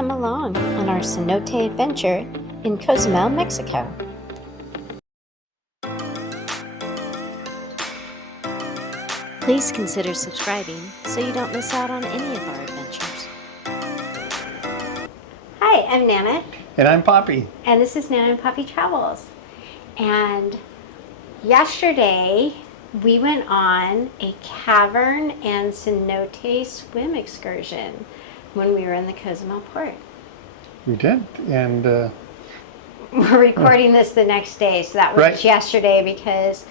come along on our cenote adventure in Cozumel, Mexico. Please consider subscribing so you don't miss out on any of our adventures. Hi, I'm Nana. And I'm Poppy. And this is Nana and Poppy Travels. And yesterday we went on a Cavern and Cenote swim excursion when we were in the Cozumel port. We did, and we're recording this the next day, so that was right. yesterday because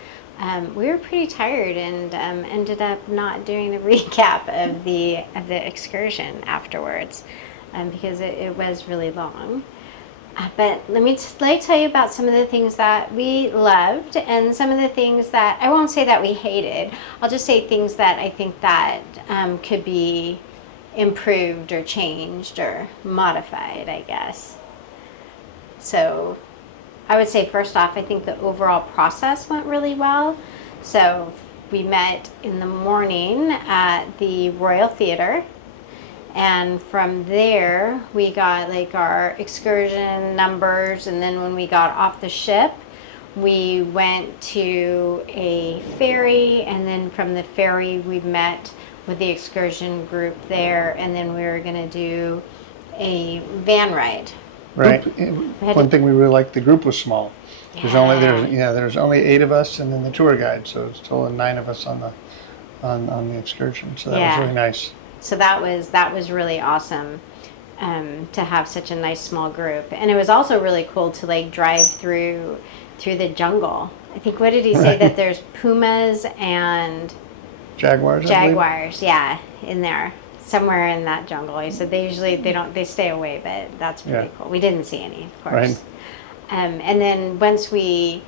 we were pretty tired and ended up not doing a recap of the excursion afterwards because it was really long. But let me tell you about some of the things that we loved and some of the things that I won't say that we hated. I'll just say things that I think that could be improved or changed or modified, I guess. So I would say first off, I think the overall process went really well. So we met in the morning at the Royal Theater. And from there, we got like our excursion numbers. And then when we got off the ship, we went to a ferry. And then from the ferry, we met with the excursion group there. And then we were going to do a van ride. Right. One thing we really liked, the group was small. There's only 8 of us, and then the tour guide. So it's total 9 of us on the excursion. So that was really nice. So that was really awesome to have such a nice small group, and it was also really cool to like drive through the jungle. I think what did he say that there's pumas and jaguars? Yeah, in there somewhere in that jungle. He said they stay away, but that's pretty cool. We didn't see any, of course. Right. And then once we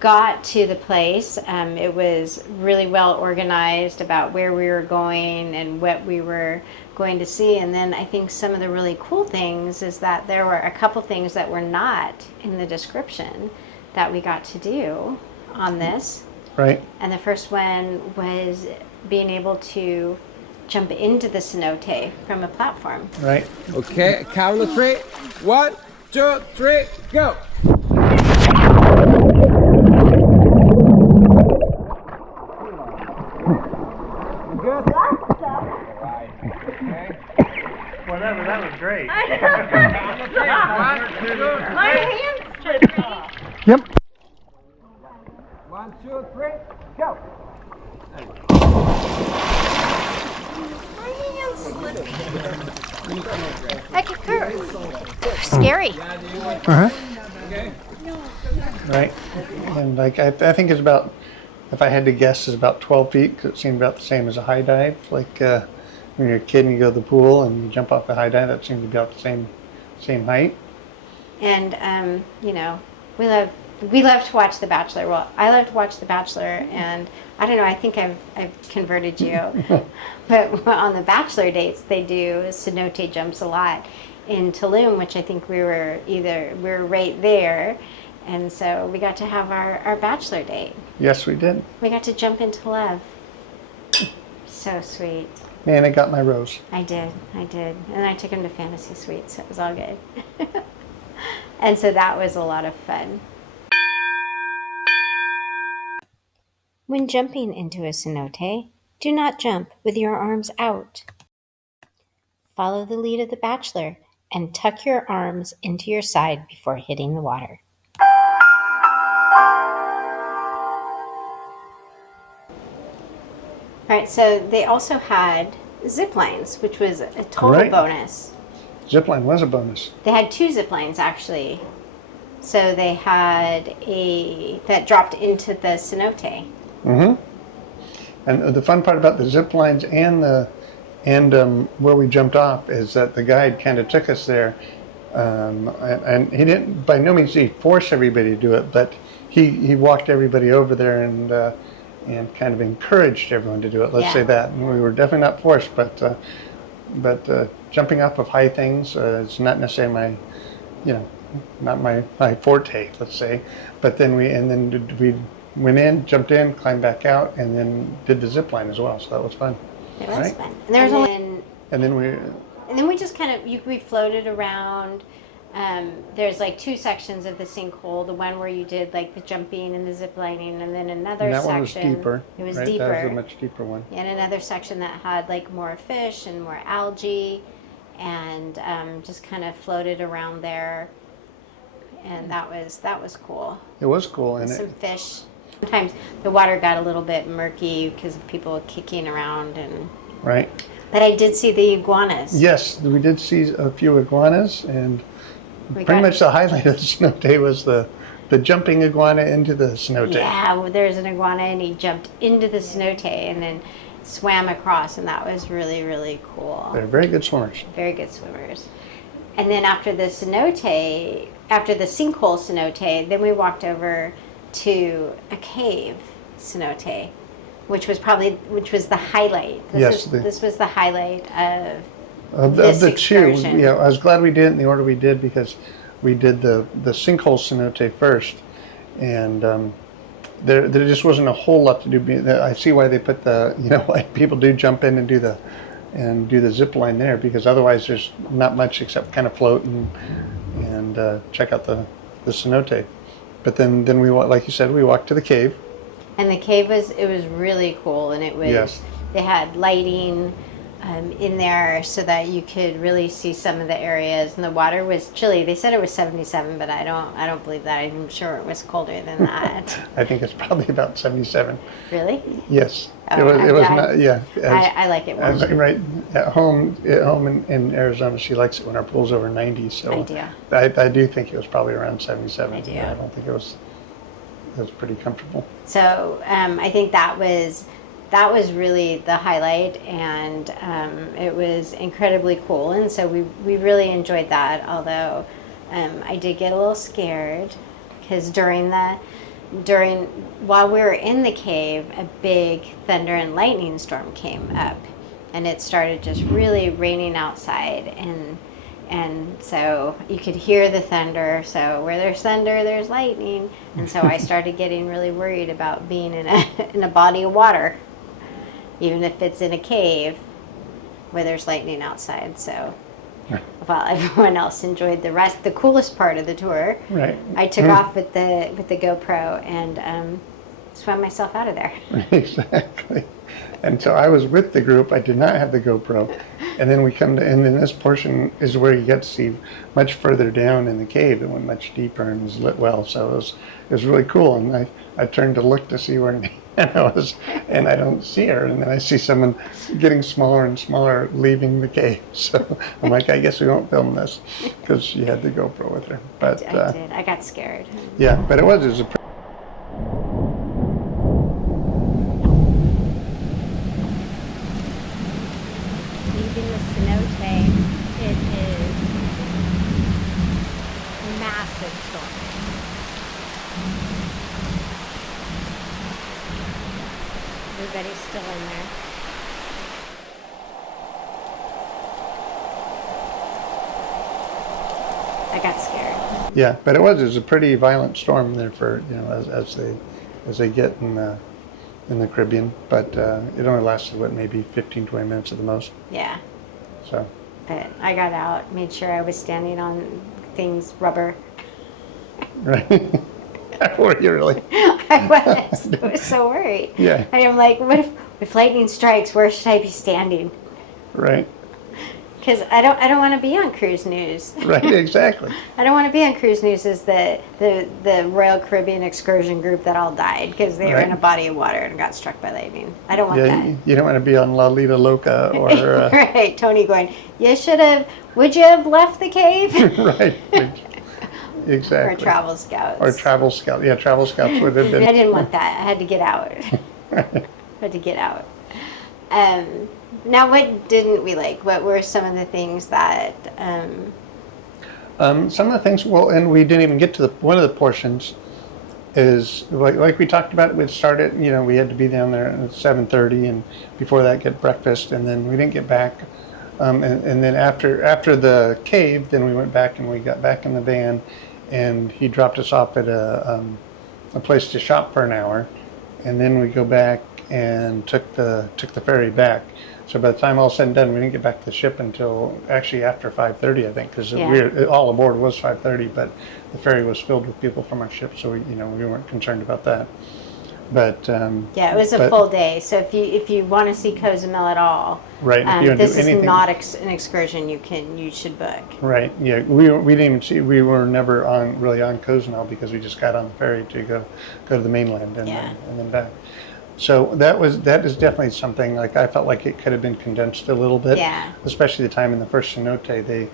got to the place, it was really well organized about where we were going and what we were going to see. And then I think some of the really cool things is that there were a couple things that were not in the description that we got to do on this. Right. And the first one was being able to jump into the cenote from a platform. Right. Okay, count of 3. 1, 2, 3, go. Good. Well, that was great. My hands tripped. Yep. 1, 2, 3, go. My hands slipped. That could hurt. Scary. Okay. Right. And like I think it's about, if I had to guess, is about 12 feet, because it seemed about the same as a high dive. Like when you're a kid and you go to the pool and you jump off the high dive, that seemed to be about the same height. And we love to watch The Bachelor. Well, I love to watch The Bachelor, and I don't know, I think I've converted you. But on the Bachelor dates, they do cenote jumps a lot in Tulum, which I think we were right there. And so we got to have our Bachelor date. Yes, we did. We got to jump into love. So sweet. And I got my rose. I did. And I took him to Fantasy Suites, so it was all good. And so that was a lot of fun. When jumping into a cenote, do not jump with your arms out. Follow the lead of the Bachelor and tuck your arms into your side before hitting the water. All right, so they also had zip lines, which was a total bonus. Zip line was a bonus. They had 2 zip lines, actually. So they had that dropped into the cenote. Mm-hmm. And the fun part about the zip lines and where we jumped off is that the guide kind of took us there, and he didn't, by no means, he forced everybody to do it, but he walked everybody over there and kind of encouraged everyone to do it. Let's say that. And we were definitely not forced, but jumping off of high things is not necessarily not my forte, let's say. But then we went in, jumped in, climbed back out, and then did the zip line as well. So that was fun. It was fun. And there was And then we just kind of we floated around. There's like two sections of the sinkhole. The one where you did like the jumping and the zip lining, and then another And that section. one was deeper. It was right? deeper. That was a much deeper one. And another section that had like more fish and more algae, and just kind of floated around there. And that was cool. It was cool, and Some fish. Sometimes the water got a little bit murky because of people kicking around and. right. But I did see the iguanas. Yes, we did see a few iguanas, and pretty much the highlight of the cenote was the jumping iguana into the cenote. Yeah, well, there's an iguana and he jumped into the cenote and then swam across, and that was really, really cool. They're very good swimmers. Very good swimmers. And then after the cenote, after the sinkhole cenote, then we walked over to a cave cenote, which was the highlight. This was the highlight of the two. excursion. I was glad we did it in the order we did, because we did the sinkhole cenote first, and there just wasn't a whole lot to do. I see why they put like people do jump in and do the zip line there, because otherwise there's not much except kind of float and check out the cenote. But then we like you said, we walked to the cave. And the cave was really cool, and it was Yes. they had lighting in there so that you could really see some of the areas, and the water was chilly. They said it was 77, but I don't believe that. I'm sure it was colder than that. I think it's probably about 77. Really? Yes, Oh, it was not. Yeah, I like it warm. right at home in Arizona, she likes it when our pool's over 90. So I do. I do think it was probably around 77. I do. I don't think it was pretty comfortable. So I think that was really the highlight, and it was incredibly cool, and so we really enjoyed that. Although I did get a little scared because while we were in the cave, a big thunder and lightning storm came up, and it started just really raining outside, and so you could hear the thunder. So where there's thunder, there's lightning. And so I started getting really worried about being in a body of water, even if it's in a cave where there's lightning outside. So while everyone else enjoyed the coolest part of the tour, Right. I took off with the GoPro and swam myself out of there. Exactly. And so I was with the group. I did not have the GoPro. And then and then this portion is where you get to see much further down in the cave. It went much deeper and was lit well. So it was really cool. And I turned to look to see where Nana was, and I don't see her. And then I see someone getting smaller and smaller leaving the cave. So I'm like, I guess we won't film this, because she had the GoPro with her. But I did. I got scared. yeah, but it was a Leaving the cenote, it is massive storm. Everybody's still in there. I got scared. Yeah, but it was a pretty violent storm there for as they get in the Caribbean. But it only lasted maybe 15-20 minutes at the most. Yeah, So but I got out, made sure I was standing on things, rubber. right, were you really? I was so worried. Yeah. And I'm like, what if lightning strikes? Where should I be standing? Right, Because I don't want to be on cruise news. right, exactly. I don't want to be on cruise news as the Royal Caribbean excursion group that all died because they were in a Right. body of water and got struck by lightning. I don't want Yeah, you don't want to be on La Lita Loca or that. Right, Tony going, would you have left the cave? right, exactly. Or Travel Scouts. Or Travel Scout. Yeah, Travel Scouts would have I been. didn't want that. I had to get out. Had to get out. Now, what didn't we like? What were some of the things that... Some of the things, well, and we didn't even get to one of the portions is, like we talked about, we'd started, we had to be down there at 7:30, and before that get breakfast, and then we didn't get back. And then after the cave, then we went back and we got back in the van, and he dropped us off at a place to shop for an hour, and then we go back and took the ferry back. So by the time all said and done, we didn't get back to the ship until actually after 5:30, I think, because Yeah. all aboard was 5:30, but the ferry was filled with people from our ship, so we weren't concerned about that. But Yeah, it was a full day. So if you want to see Cozumel at all, right, if you don't do this is anything, not an excursion you should book. right, yeah, we didn't even see, we were never really on Cozumel because we just got on the ferry to go to the mainland Yeah. and then back. So that is definitely something, like, I felt like it could have been condensed a little bit. Yeah. Especially the time in the first cenote,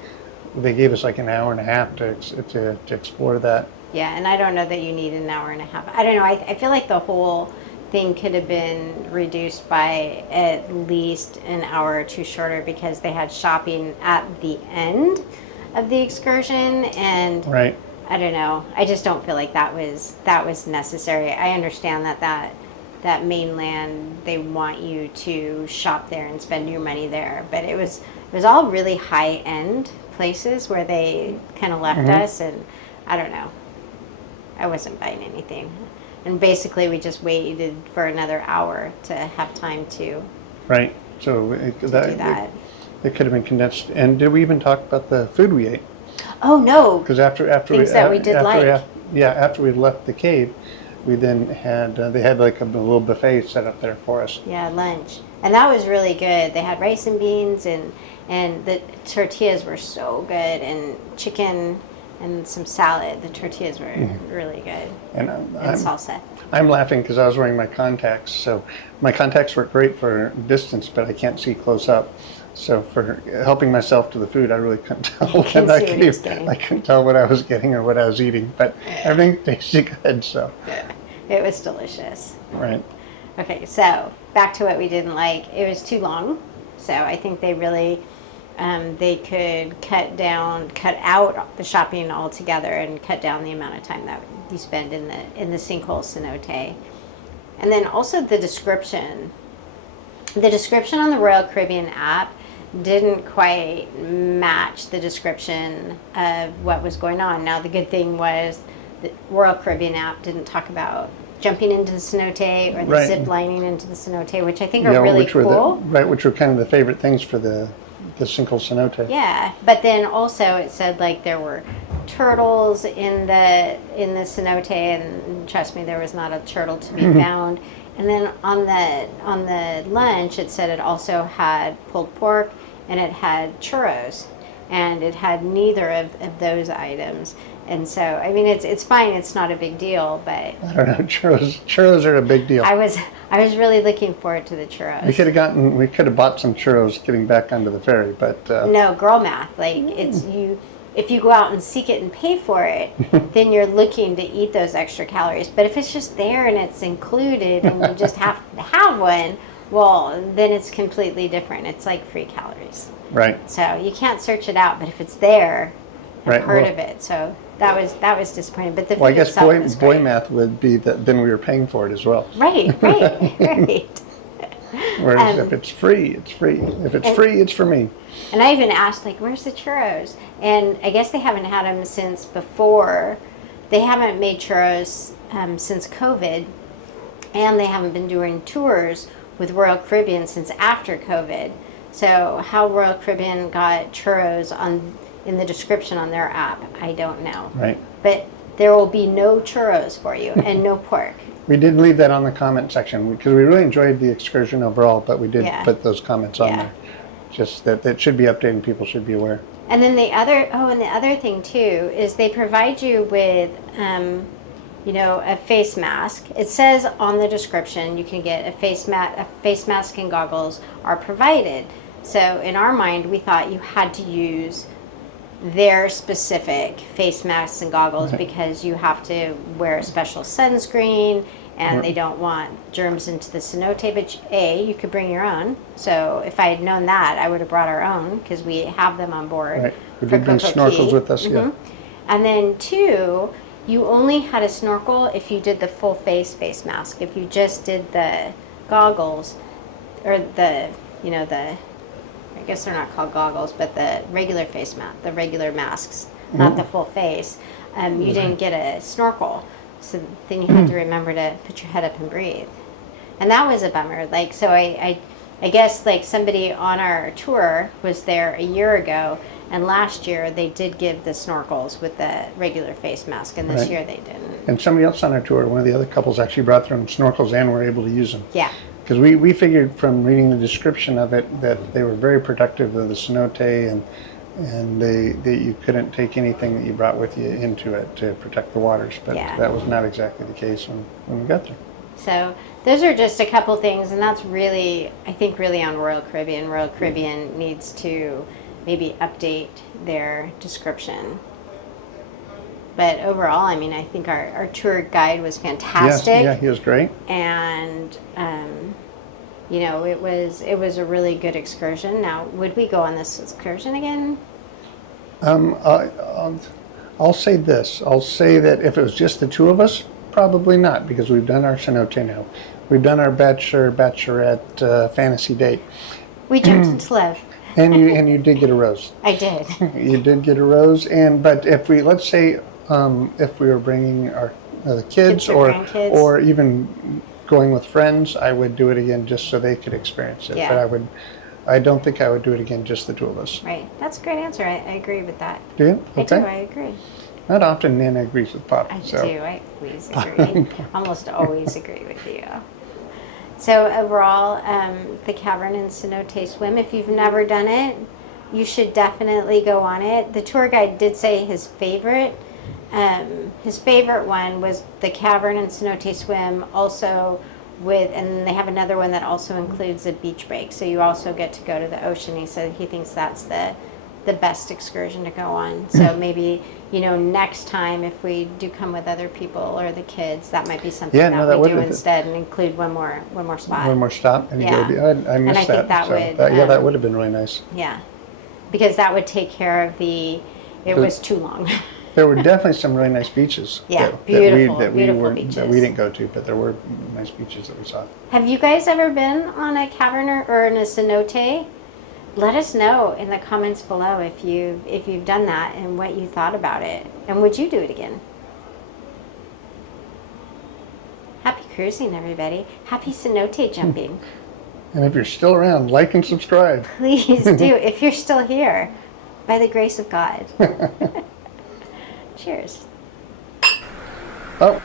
they gave us like an hour and a half to explore that. Yeah, and I don't know that you need an hour and a half. I don't know. I feel like the whole thing could have been reduced by at least an hour or two shorter because they had shopping at the end of the excursion, and Right. I don't know. I just don't feel like that was necessary. I understand that mainland, they want you to shop there and spend your money there, but it was all really high end places where they kind of left us, and I don't know. I wasn't buying anything, and basically we just waited for another hour to have time to Right. So do that. it could have been condensed. And did we even talk about the food we ate? Oh no, Because after things that we did like. after we left the cave, we then had they had like a little buffet set up there for us. Yeah, lunch. And that was really good. They had rice and beans, and the tortillas were so good, and chicken and some salad. The tortillas were really good. And And salsa. I'm laughing because I was wearing my contacts. So my contacts work great for distance, but I can't see close up. So for helping myself to the food, I really couldn't tell. Couldn't see what he was getting. I couldn't tell what I was getting or what I was eating, but everything tasted good. So It was delicious. right. Okay, so back to what we didn't like. It was too long. So I think they really they could cut out the shopping altogether and cut down the amount of time that you spend in the sinkhole cenote. And then also the description. The description on the Royal Caribbean app didn't quite match the description of what was going on. Now the good thing was the Royal Caribbean app didn't talk about jumping into the cenote or the Right. zip lining into the cenote, which I think are really which were cool. which were kind of the favorite things for the single cenote. Yeah, but then also it said like there were turtles in the cenote, and trust me, there was not a turtle to be found. And then on the lunch, it said it also had pulled pork and it had churros, and it had neither of those items. And so, I mean, it's fine. It's not a big deal, but I don't know. Churros are a big deal. I was really looking forward to the churros. We could have bought some churros getting back onto the ferry, but No, girl math. Like it's you. If you go out and seek it and pay for it, then you're looking to eat those extra calories. But if it's just there and it's included and you just have to have one, well, then it's completely different. It's like free calories. right. So you can't search it out. But if it's there, I've Right, heard well- of it. So that was disappointing. But the food Well, I guess itself was boy great. math would be that then we were paying for it as well. Right. Right. Whereas if it's free, it's free. If it's free, it's for me. And I even asked, like, where's the churros? And I guess they haven't had them since before. They haven't made churros since COVID. And they haven't been doing tours with Royal Caribbean since after COVID. So how Royal Caribbean got churros in the description on their app, I don't know. Right. But there will be no churros for you and no pork. We did leave that on the comment section because we really enjoyed the excursion overall, but we did Yeah. put those comments on Yeah. there. Just that should be updated and people should be aware. And then the other thing too is they provide you with, a face mask. It says on the description you can get a face mask and goggles are provided. So in our mind, we thought you had to use their specific face masks and goggles because you have to wear a special sunscreen and they don't want germs into the cenote. But you could bring your own. So if I had known that, I would have brought our own because we have them on board. Right. We for did bring Coco snorkels Key. with us, yeah. And then 2, you only had a snorkel if you did the full face mask. If you just did the goggles or I guess they're not called goggles, but the regular face mask, the regular masks, not the full face, you didn't get a snorkel. So then you had to remember to put your head up and breathe. And that was a bummer. Like, so I I guess like somebody on our tour was there a year ago, and last year they did give the snorkels with the regular face mask, and this Right. year they didn't. And somebody else on our tour, one of the other couples, actually brought their own snorkels and were able to use them. Yeah. Because we figured from reading the description of it that they were very protective of the cenote, and they you couldn't take anything that you brought with you into it to protect the waters. But Yeah. that was not exactly the case when we got there. So those are just a couple things, and that's really, I think, really on Royal Caribbean. Royal Caribbean needs to maybe update their description. But overall, I mean, I think our tour guide was fantastic. Yes, yeah, he was great. And you know, it was a really good excursion. Now, would we go on this excursion again? I'll say this. I'll say that if it was just the two of us, probably not, because we've done our cenote now. We've done our bachelorette fantasy date, We jumped into love. and you did get a rose. I did. You did get a rose, but if we, let's say, if we were bringing our the kids, Kids or grandkids. or even going with friends, I would do it again just so they could experience it. Yeah. But I don't think I would do it again just the two of us. Right. That's a great answer. I agree with that. Do you? I Okay. do. I agree. Not often Nana agrees with Pop. I so. do. I always agree. Almost always agree with you. So overall, the Cavern and Cenote swim, if you've never done it, you should definitely go on it. The tour guide did say his favorite one was the Cavern and Cenote swim, also with, and they have another one that also includes a beach break. So you also get to go to the ocean. He said he thinks that's the best excursion to go on. So maybe, you know, next time if we do come with other people or the kids, that might be something Yeah, no, that we do would be- instead and include one more spot. One more stop, and you Yeah. go. I missed I think that so would, yeah, that would have been really nice. Yeah, because that would take care of it was too long. There were definitely some really nice beaches. Yeah, that beautiful we beaches. didn't go to, but there were nice beaches that we saw. Have you guys ever been on a cavern or in a cenote? Let us know in the comments below if you've done that and what you thought about it, and would you do it again? Happy cruising, everybody. Happy cenote jumping. And if you're still around, like and subscribe. Please do, if you're still here, by the grace of God. Cheers. Oh.